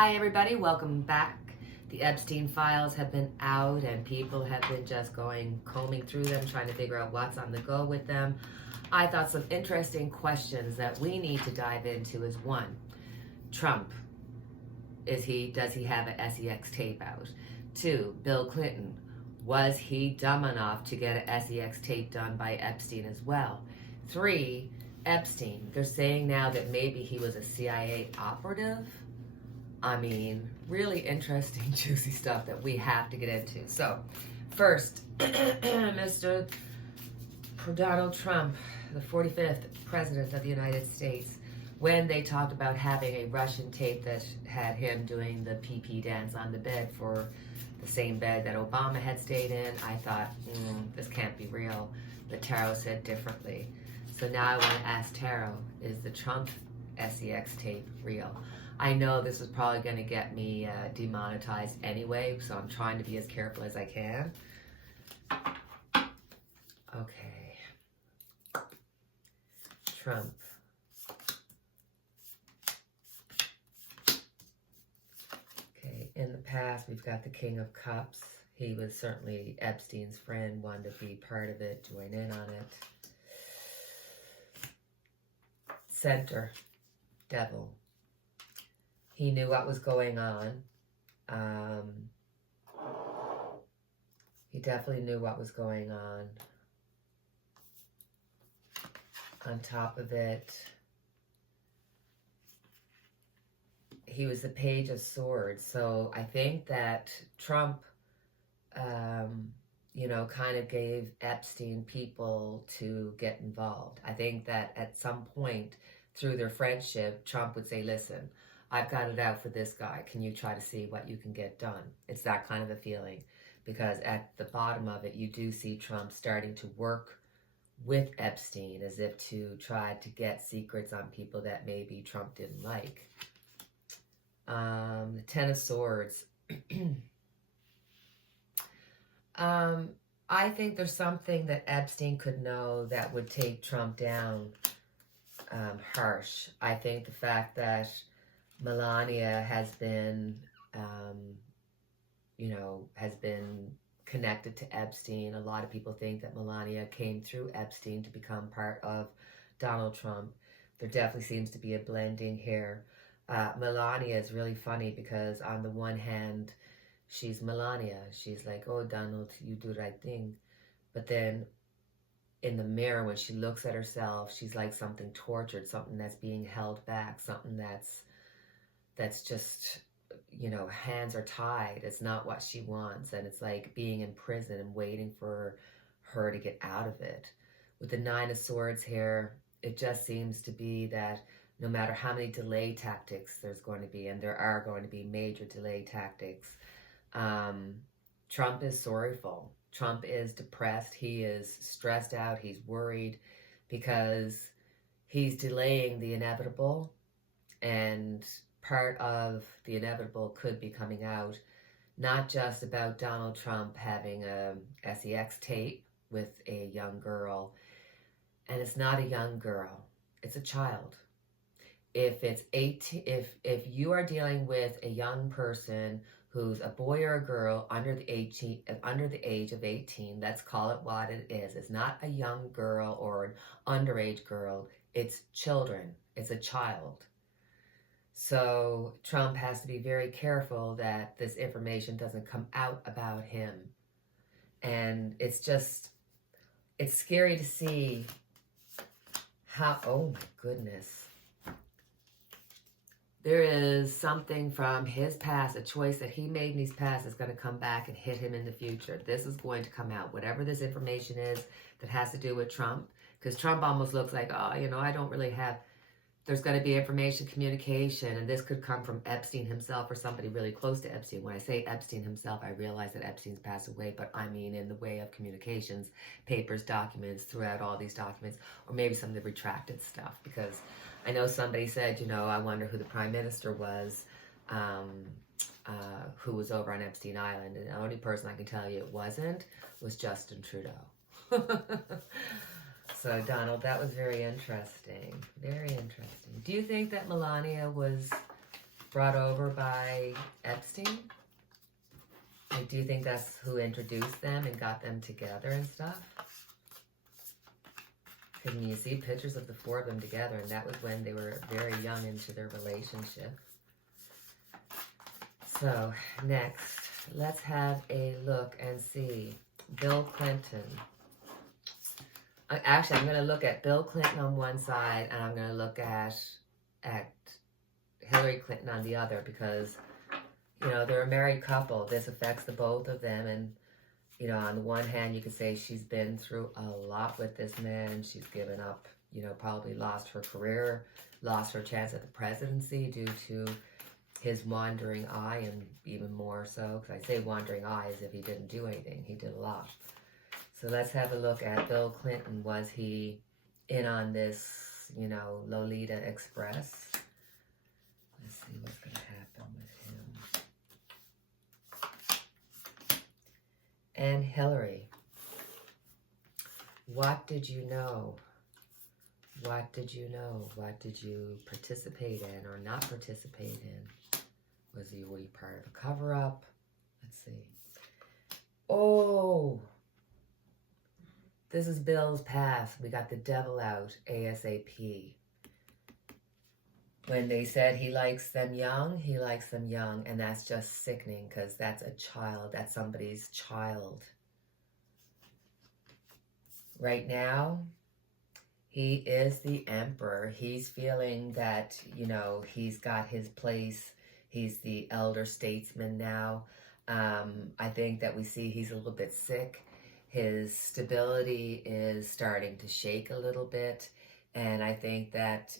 Hi everybody, welcome back. The Epstein files have been out and people have been just combing through them, trying to figure out what's on the go with them. I thought some interesting questions that we need to dive into is one, Trump, does he have an SEX tape out? Two, Bill Clinton, was he dumb enough to get an SEX tape done by Epstein as well? Three, Epstein, they're saying now that maybe he was a CIA operative. I mean, really interesting, juicy stuff that we have to get into. So, first, Mr. Donald Trump, the 45th President of the United States, when they talked about having a Russian tape that had him doing the pee-pee dance on the bed for the same bed that Obama had stayed in, I thought, this can't be real. But Taro said differently. So now I want to ask Taro, is the Trump SEX tape real? I know this is probably going to get me demonetized anyway, so I'm trying to be as careful as I can. Okay. Trump. Okay, in the past, we've got the King of Cups. He was certainly Epstein's friend, wanted to be part of it, join in on it. Center. Devil. He knew what was going on. He definitely knew what was going on. On top of it, he was the Page of Swords. So I think that Trump, kind of gave Epstein people to get involved. I think that at some point through their friendship, Trump would say, listen, I've got it out for this guy. Can you try to see what you can get done? It's that kind of a feeling, because at the bottom of it, you do see Trump starting to work with Epstein as if to try to get secrets on people that maybe Trump didn't like. The Ten of Swords. I think there's something that Epstein could know that would take Trump down harsh. I think the fact that Melania has been, has been connected to Epstein. A lot of people think that Melania came through Epstein to become part of Donald Trump. There definitely seems to be a blending here. Melania is really funny because on the one hand, she's Melania. She's like, oh, Donald, you do the right thing. But then in the mirror, when she looks at herself, she's like something tortured, something that's being held back, something that's just, hands are tied. It's not what she wants. And it's like being in prison and waiting for her to get out of it. With the Nine of Swords here, it just seems to be that no matter how many delay tactics there's going to be, and there are going to be major delay tactics, Trump is sorrowful. Trump is depressed. He is stressed out. He's worried because he's delaying the inevitable, and part of the inevitable could be coming out, not just about Donald Trump having a SEX tape with a young girl, and it's not a young girl, it's a child. If it's 18, if you are dealing with a young person who's a boy or a girl under the age of 18, let's call it what it is. It's not a young girl or an underage girl. It's children. It's a child. So Trump has to be very careful that this information doesn't come out about him. And it's scary to see how, oh my goodness. There is something from his past, a choice that he made in his past is going to come back and hit him in the future. This is going to come out. Whatever this information is that has to do with Trump, because Trump almost looks like, I don't really have, there's going to be information, communication, and this could come from Epstein himself or somebody really close to Epstein. When I say Epstein himself, I realize that Epstein's passed away, but I mean in the way of communications, papers, documents, throughout all these documents, or maybe some of the retracted stuff, because I know somebody said, I wonder who the prime minister was, who was over on Epstein Island, and the only person I can tell you it wasn't was Justin Trudeau. So, Donald, that was very interesting. Very interesting. Do you think that Melania was brought over by Epstein? Like, do you think that's who introduced them and got them together and stuff? Because you see pictures of the four of them together, and that was when they were very young into their relationship. So, next, let's have a look and see. Bill Clinton. Actually, I'm going to look at Bill Clinton on one side, and I'm going to look at Hillary Clinton on the other, because, you know, they're a married couple. This affects the both of them, and, you know, on the one hand, you could say she's been through a lot with this man. She's given up, you know, probably lost her career, lost her chance at the presidency due to his wandering eye, and even more so, because I say wandering eye as if he didn't do anything. He did a lot. So let's have a look at Bill Clinton. Was he in on this, you know, Lolita Express? Let's see what's going to happen with him. And Hillary. What did you know? What did you know? What did you participate in or not participate in? Were you part of a cover-up? Let's see. Oh, this is Bill's past. We got the devil out ASAP. When they said he likes them young, he likes them young. And that's just sickening, because that's a child. That's somebody's child. Right now, he is the emperor. He's feeling that, you know, he's got his place. He's the elder statesman now. I think that we see he's a little bit sick. His stability is starting to shake a little bit. And I think that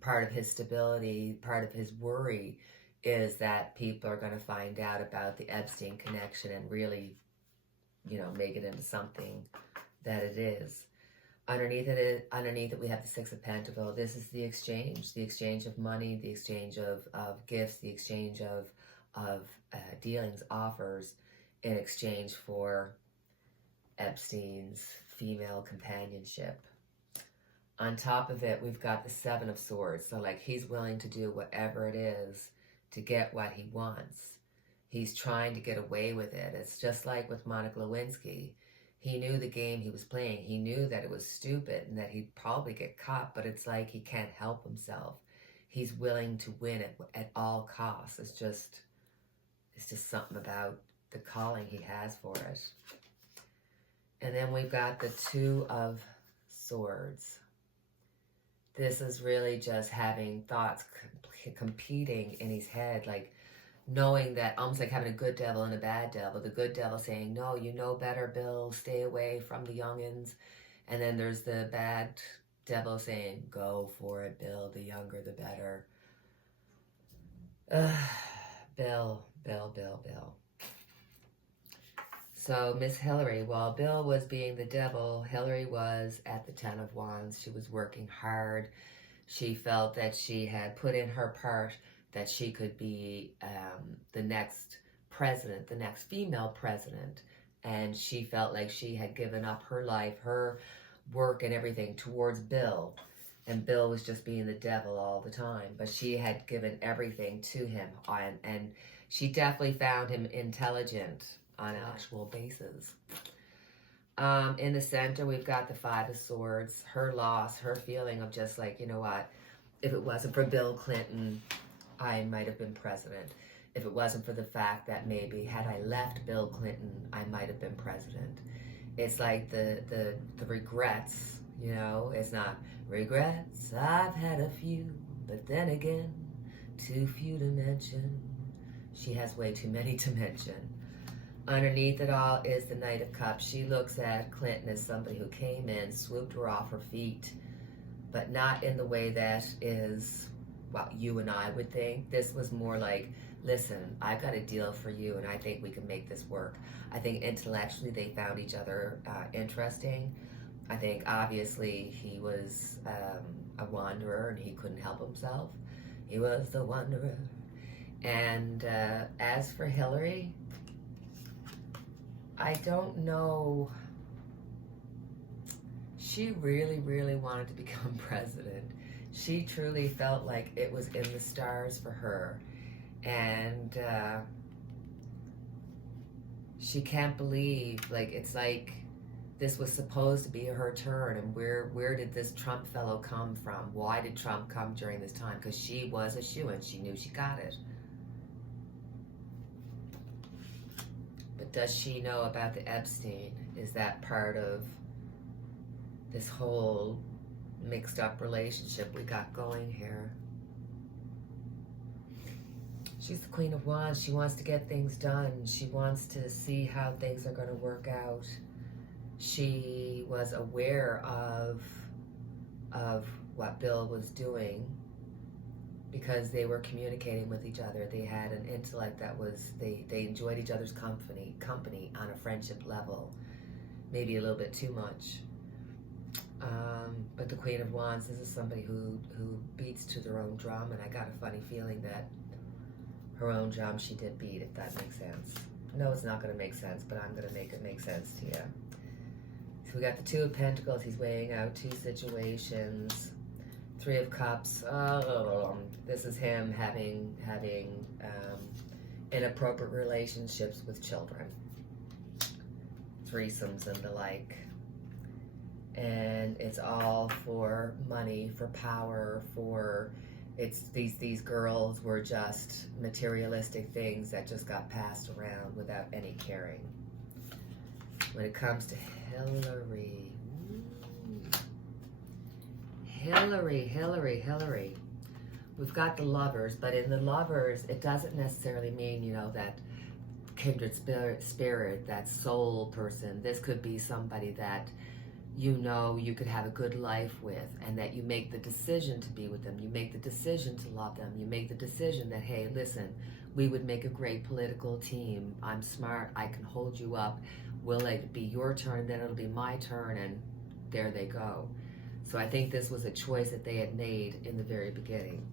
part of his stability, part of his worry is that people are going to find out about the Epstein connection and really, you know, make it into something that it is. Underneath it, we have the Six of Pentacles. This is the exchange of money, the exchange of gifts, the exchange of dealings, offers in exchange for Epstein's female companionship. On top of it, we've got the Seven of Swords. So, like, he's willing to do whatever it is to get what he wants. He's trying to get away with it. It's just like with Monica Lewinsky. He knew the game he was playing. He knew that it was stupid and that he'd probably get caught, but it's like he can't help himself. He's willing to win it at all costs. It's just something about the calling he has for it. And then we've got the Two of Swords. This is really just having thoughts competing in his head, like knowing that, almost like having a good devil and a bad devil. The good devil saying, no, you know better, Bill, stay away from the youngins. And then there's the bad devil saying, go for it, Bill, the younger the better. Bill. So Miss Hillary, while Bill was being the devil, Hillary was at the Ten of Wands. She was working hard. She felt that she had put in her part, that she could be the next president, the next female president. And she felt like she had given up her life, her work and everything towards Bill. And Bill was just being the devil all the time. But she had given everything to him. And she definitely found him intelligent on an actual basis. In the center, we've got the Five of Swords. Her loss, her feeling of just like, you know what, if it wasn't for Bill Clinton, I might have been president. If it wasn't for the fact that maybe had I left Bill Clinton, I might have been president. It's like the regrets, you know. It's not regrets, I've had a few, but then again, too few to mention. She has way too many to mention. Underneath it all is the Knight of Cups. She looks at Clinton as somebody who came in, swooped her off her feet, but not in the way that is what you and I would think. This was more like, listen, I've got a deal for you, and I think we can make this work. I think intellectually they found each other interesting. I think obviously he was a wanderer, and he couldn't help himself. He was the wanderer. And as for Hillary, I don't know. She really, really wanted to become president. She truly felt like it was in the stars for her. And she can't believe, like, it's like this was supposed to be her turn, and where did this Trump fellow come from? Why did Trump come during this time? Because she was a shoo-in. She knew she got it. But does she know about the Epstein? Is that part of this whole mixed up relationship we got going here? She's the Queen of Wands. She wants to get things done. She wants to see how things are going to work out. She was aware of what Bill was doing because they were communicating with each other. They had an intellect that was, they enjoyed each other's company on a friendship level, maybe a little bit too much. But the Queen of Wands, this is somebody who beats to their own drum, and I got a funny feeling that her own drum she did beat, if that makes sense. No, it's not going to make sense, but I'm going to make it make sense to you. So we got the Two of Pentacles. He's weighing out two situations. Three of Cups. This is him having inappropriate relationships with children, threesomes and the like. And it's all for money, for power, for these girls were just materialistic things that just got passed around without any caring. When it comes to Hillary. We've got the Lovers, but in the Lovers, it doesn't necessarily mean, you know, that kindred spirit, that soul person. This could be somebody that you know you could have a good life with, and that you make the decision to be with them. You make the decision to love them. You make the decision that, hey, listen, we would make a great political team. I'm smart. I can hold you up. Will it be your turn? Then it'll be my turn, and there they go. So I think this was a choice that they had made in the very beginning.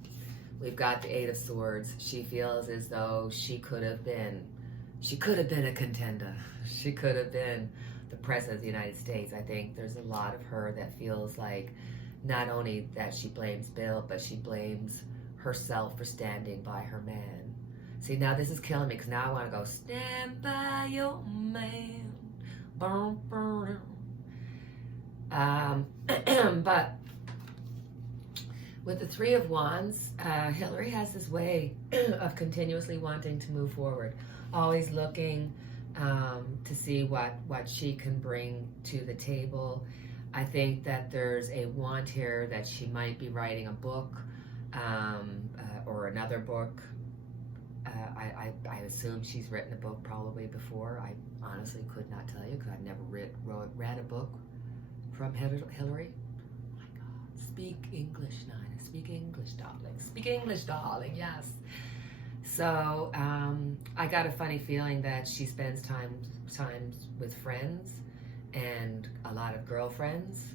We've got the Eight of Swords. She feels as though she could have been a contender. She could have been the President of the United States. I think there's a lot of her that feels like not only that she blames Bill, but she blames herself for standing by her man. See, now this is killing me, because now I want to go, stand by your man. But with the Three of Wands, Hillary has this way of continuously wanting to move forward, always looking to see what she can bring to the table. I think that there's a want here that she might be writing a book or another book. I assume she's written a book probably before. I honestly could not tell you, because I've never read a book from Hillary. Oh my God. Speak English, Nina. Speak English, darling. Speak English, darling. Yes. So I got a funny feeling that she spends times with friends and a lot of girlfriends.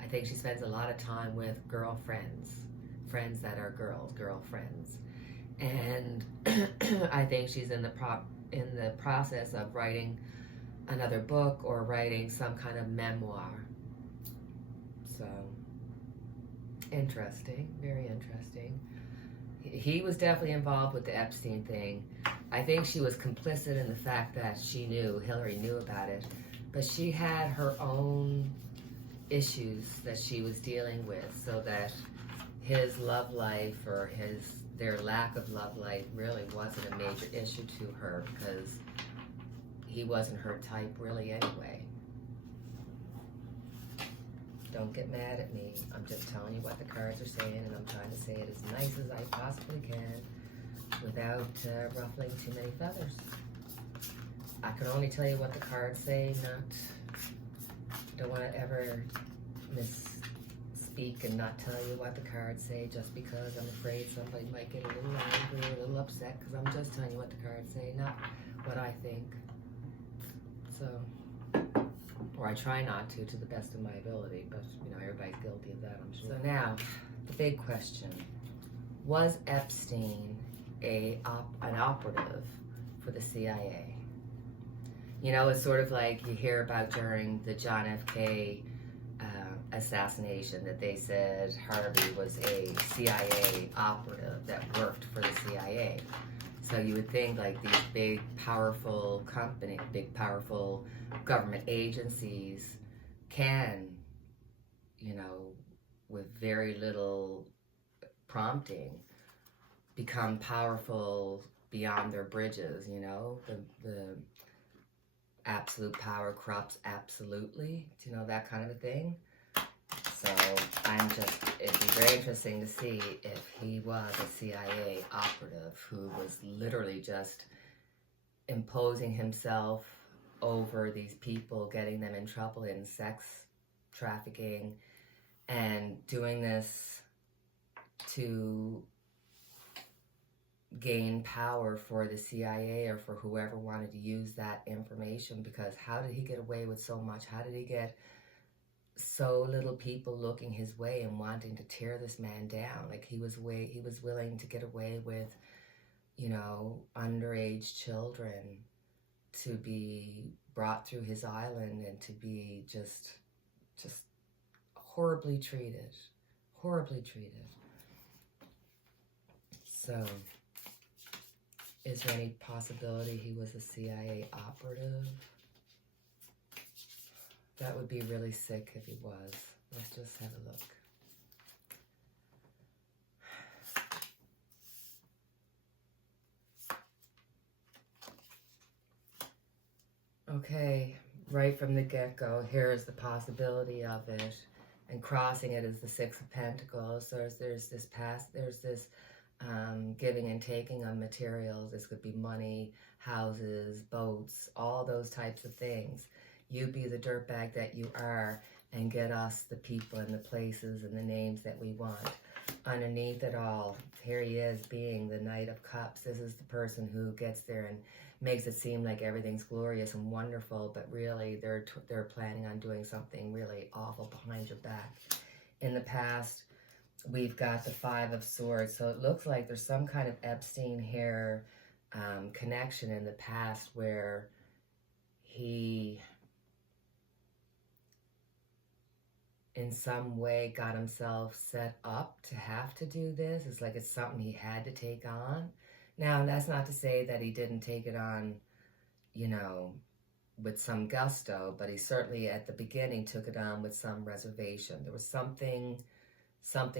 I think she spends a lot of time with girlfriends, friends that are girlfriends. And I think she's in the process of writing another book or writing some kind of memoir. So interesting, very interesting. He was definitely involved with the Epstein thing. I think she was complicit in the fact that Hillary knew about it, but she had her own issues that she was dealing with, so that his love life or their lack of love life really wasn't a major issue to her, because he wasn't her type really anyway. Don't get mad at me. I'm just telling you what the cards are saying, and I'm trying to say it as nice as I possibly can without ruffling too many feathers. I can only tell you what the cards say, don't want to ever misspeak and not tell you what the cards say just because I'm afraid somebody might get a little angry or a little upset, because I'm just telling you what the cards say, not what I think. So, or I try not to the best of my ability, but you know, everybody's guilty of that, I'm sure. So now, the big question: was Epstein an operative for the CIA? You know, it's sort of like you hear about during the John F. assassination that they said Harvey was a CIA operative that worked for the CIA. So you would think like these big, powerful companies, big, powerful government agencies can, you know, with very little prompting, become powerful beyond their bridges, you know? The absolute power corrupts absolutely, you know, that kind of a thing. So it'd be very interesting to see if he was a CIA operative who was literally just imposing himself over these people, getting them in trouble in sex trafficking, and doing this to gain power for the CIA or for whoever wanted to use that information. Because how did he get away with so much? How did he get so little people looking his way and wanting to tear this man down? Like he was willing to get away with, you know, underage children to be brought through his island and to be just horribly treated. So, is there any possibility he was a CIA operative? That would be really sick if he was. Let's just have a look. Okay, right from the get-go, here's the possibility of it. And crossing it is the Six of Pentacles. So there's this giving and taking of materials. This could be money, houses, boats, all those types of things. You be the dirtbag that you are and get us the people and the places and the names that we want. Underneath it all, here he is being the Knight of Cups. This is the person who gets there and makes it seem like everything's glorious and wonderful, but really they're planning on doing something really awful behind your back. In the past, we've got the Five of Swords, so it looks like there's some kind of Epstein hair connection in the past where he in some way got himself set up to have to do this. It's like it's something he had to take on. Now, that's not to say that he didn't take it on, you know, with some gusto, but he certainly at the beginning took it on with some reservation. There was something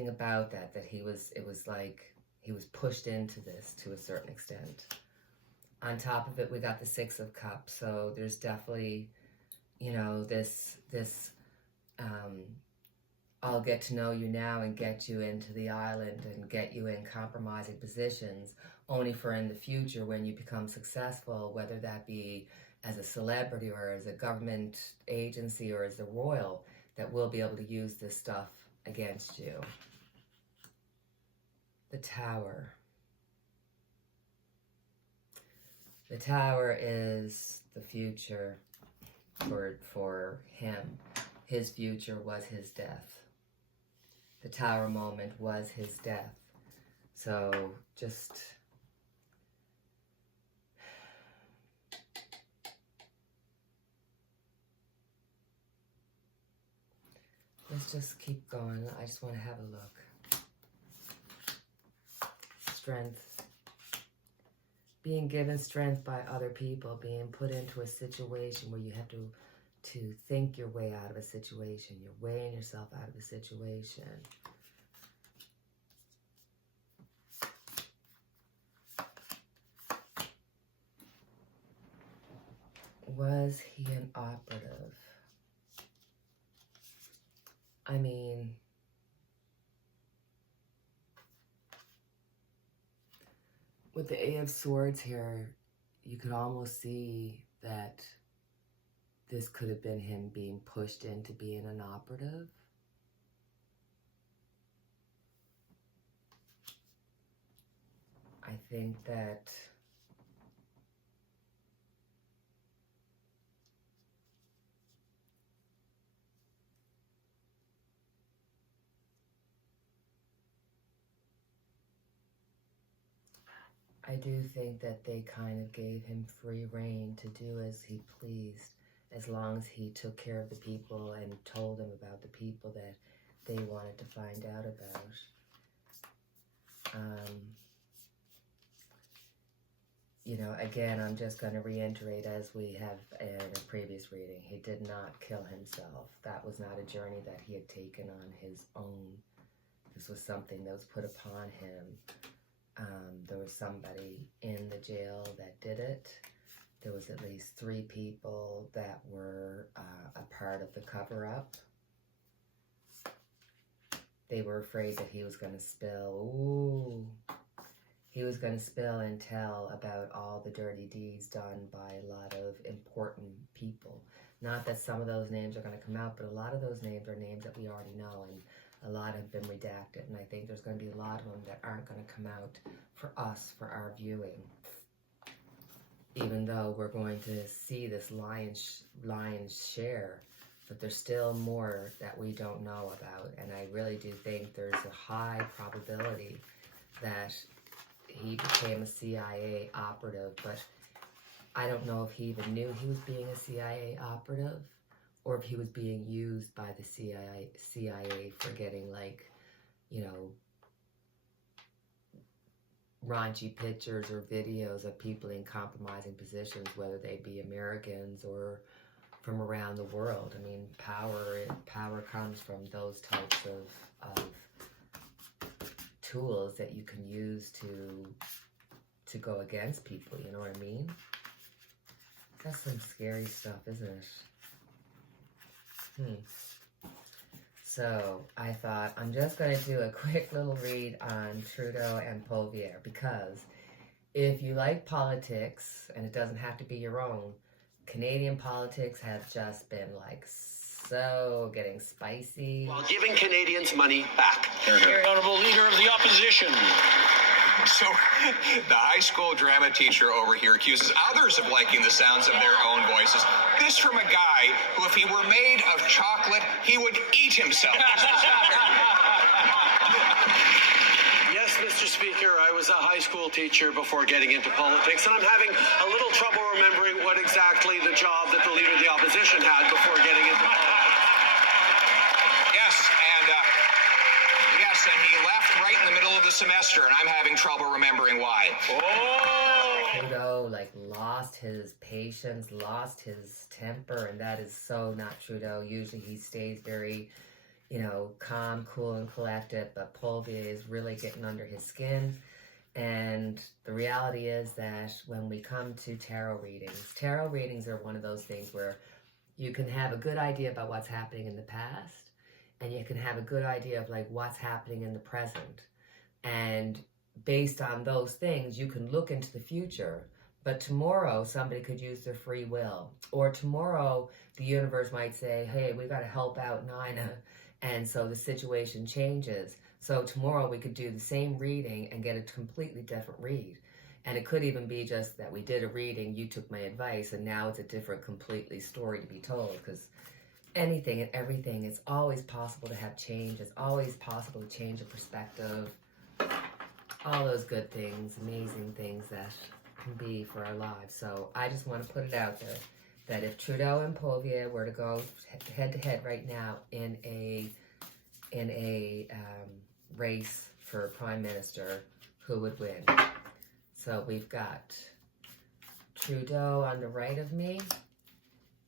about that it was like he was pushed into this to a certain extent. On top of it, we got the Six of Cups. So there's definitely, you know, this I'll get to know you now and get you into the island and get you in compromising positions, only for in the future when you become successful, whether that be as a celebrity or as a government agency or as a royal, that we'll be able to use this stuff against you. The Tower. The Tower is the future for him. His future was his death. The Tower moment was his death. So just let's just keep going. I just want to have a look. Strength. Being given strength by other people, being put into a situation where you have to think your way out of a situation. You're weighing yourself out of a situation. Was he an operative? I mean, with the Eight of Swords here, you could almost see that this could have been him being pushed into being an operative. I think that I do think that they kind of gave him free rein to do as he pleased. as long as he took care of the people and told them about the people that they wanted to find out about. You know, again, I'm just going to reiterate, as we have in a previous reading, he did not kill himself. That was not a journey that he had taken on his own. This was something that was put upon him. There was somebody in the jail that did it. There was at least 3 people that were a part of the cover-up. They were afraid that he was going to spill. He was going to spill and tell about all the dirty deeds done by a lot of important people. Not that some of those names are going to come out, but a lot of those names are names that we already know, and a lot have been redacted. And I think there's going to be a lot of them that aren't going to come out for us, for our viewing. Even though we're going to see this lion's share, but there's still more that we don't know about. And I really do think there's a high probability that he became a CIA operative, but I don't know if he even knew he was being a CIA operative, or if he was being used by the CIA for getting, like, you know, raunchy pictures or videos of people in compromising positions, whether they be Americans or from around the world. I mean, power comes from those types of tools that you can use to go against people, you know what I mean? That's some scary stuff, isn't it? So I thought I'm just going to do a quick little read on Trudeau and Poilievre, because if you like politics, and it doesn't have to be your own, Canadian politics has just been like so getting spicy. While giving Canadians money back. Honorable Leader of the Opposition. So, the high school drama teacher over here accuses others of liking the sounds of their own voices. This from a guy who, if he were made of chocolate, he would eat himself. Yes, Mr. Speaker, I was a high school teacher before getting into politics, and I'm having a little trouble remembering what exactly the job that the Leader of the Opposition had before getting into politics. Yes, and he left right in the middle of the semester, and I'm having trouble remembering why. Trudeau, like, lost his patience, lost his temper, and that is so not Trudeau. Usually he stays very, you know, calm, cool, and collected, but Poilievre is really getting under his skin. And the reality is that when we come to tarot readings are one of those things where you can have a good idea about what's happening in the past, and you can have a good idea of, like, what's happening in the present. And based on those things, you can look into the future. But tomorrow, somebody could use their free will. Or tomorrow, the universe might say, hey, we got to help out Nina. And so the situation changes. So tomorrow we could do the same reading and get a completely different read. And it could even be just that we did a reading, you took my advice, and now it's a different, completely story to be told. Because anything and everything, it's always possible to have change. It's always possible to change a perspective. All those good things, amazing things that can be for our lives. So I just want to put it out there that if Trudeau and Poilievre were to go head to head right now in a race for Prime Minister, who would win? So we've got Trudeau on the right of me,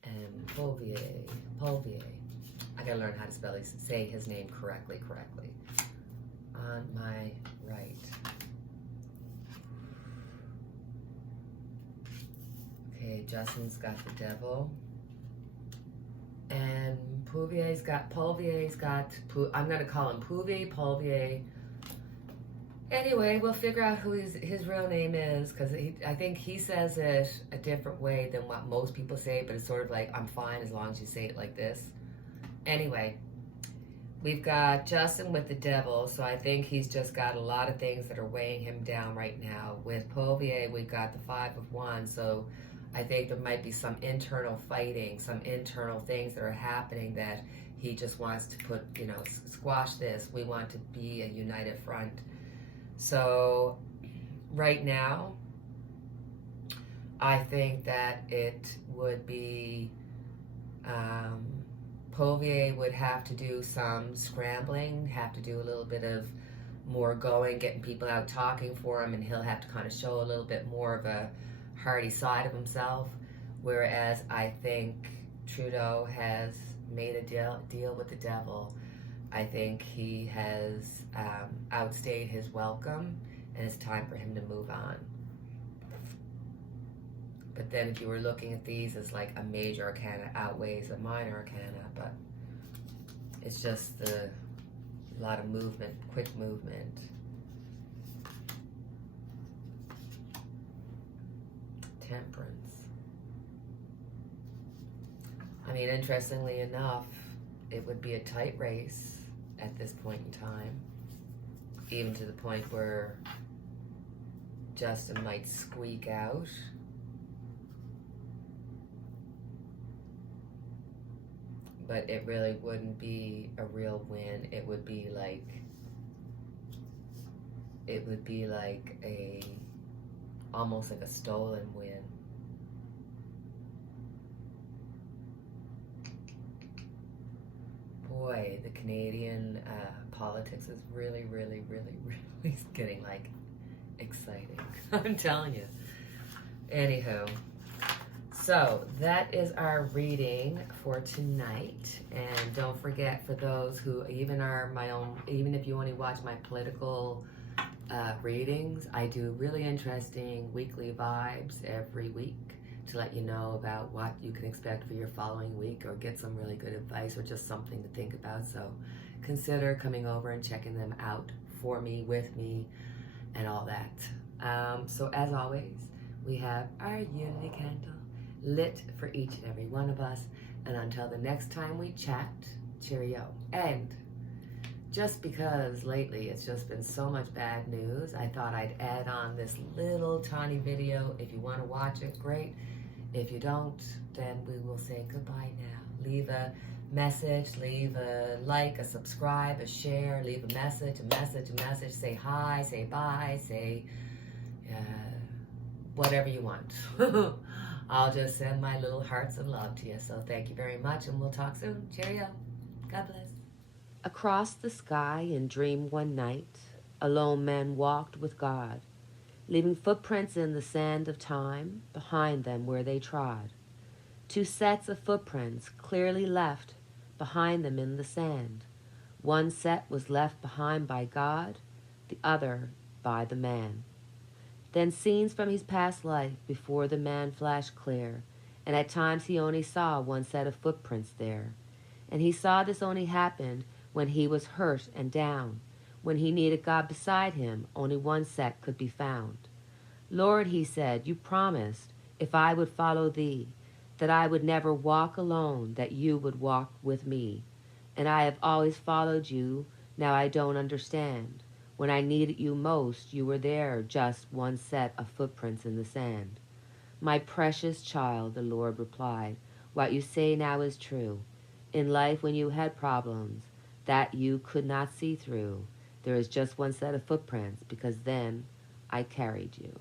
and Poilievre. I gotta learn how to say his name correctly. On my right. Okay, Justin's got the devil. And Poilievre's got, I'm gonna call him Poilievre. Anyway, we'll figure out who his real name is, because I think he says it a different way than what most people say, but it's sort of like, I'm fine as long as you say it like this. Anyway, we've got Justin with the devil, so I think he's just got a lot of things that are weighing him down right now. With Poilievre, we've got the 5 of Wands, so I think there might be some internal fighting, some internal things that are happening that he just wants to put, you know, squash this. We want to be a united front. So right now, I think that it would be Povier would have to do some scrambling, have to do a little bit of more going, getting people out talking for him, and he'll have to kind of show a little bit more of a hearty side of himself. Whereas I think Trudeau has made a deal with the devil. I think he has outstayed his welcome, and it's time for him to move on. But then if you were looking at these as like a major arcana outweighs a minor arcana, but it's just a lot of movement, quick movement. Temperance. I mean, interestingly enough, it would be a tight race at this point in time, even to the point where Justin might squeak out. But it really wouldn't be a real win. It would be like almost like a stolen win. Boy, the Canadian politics is really getting like exciting. I'm telling you. Anywho, so that is our reading for tonight. And don't forget, for those who even if you only watch my political readings, I do really interesting weekly vibes every week to let you know about what you can expect for your following week, or get some really good advice, or just something to think about. So consider coming over and checking them out for me, with me, and all that. So as always, we have our unity candle lit for each and every one of us. And until the next time we chat, cheerio. And just because lately it's just been so much bad news, I thought I'd add on this little tiny video. If you want to watch it, great. If you don't, then we will say goodbye now. Leave a message, leave a like, a subscribe, a share, leave a message, say hi, say bye, say whatever you want. I'll just send my little hearts and love to you. So thank you very much, and we'll talk soon. Cheerio. God bless. Across the sky in dream one night, a lone man walked with God, leaving footprints in the sand of time behind them where they trod. Two sets of footprints clearly left behind them in the sand. One set was left behind by God, the other by the man. Then scenes from his past life before the man flashed clear, and at times he only saw one set of footprints there. And he saw this only happened when he was hurt and down. When he needed God beside him, only one set could be found. Lord, he said, you promised, if I would follow thee, that I would never walk alone, that you would walk with me. And I have always followed you, now I don't understand. When I needed you most, you were there, just one set of footprints in the sand. My precious child, the Lord replied, what you say now is true. In life, when you had problems that you could not see through, there is just one set of footprints, because then I carried you.